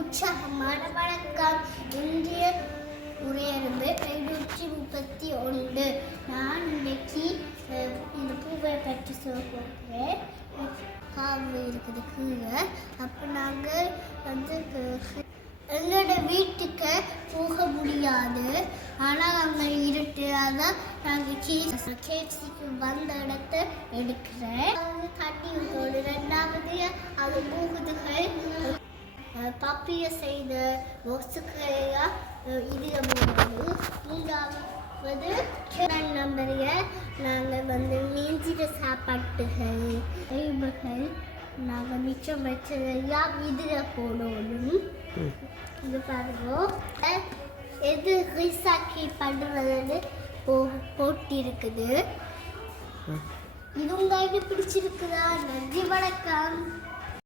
உற்சாகமான வணக்கம். இன்றைய உரையிலிருந்து 531. நான் இன்னைக்கு இந்த பூவை பற்றி சொல்லுவேன். காவு இருக்குது கீழே. அப்போ நாங்கள் எங்களோட வீட்டுக்கு போக முடியாது. ஆனால் அங்கே இருட்டு. அதான் நாங்கள் கேப்சிக்கு வந்த இடத்த எடுக்கிறேன். தண்ணி ஊற்றோடு. ரெண்டாவது அது மூகுதுகள் பப்பிய செய்த ஒசுக்கையாக இதில் மூணு. மூன்றாவது நம்பரைய நாங்கள் மீஞ்சிட சாப்பாட்டுகள் எலும்புகள் நாங்கள் மிச்சம் வச்சதெல்லாம் இதில் போடணும். இது பாருங்க, எது ரீசாக்கி பண்ணுறதுன்னு போட்டி இருக்குது. இது உங்களுக்கு பிடிச்சிருக்குதா? நன்றி, வணக்கம்.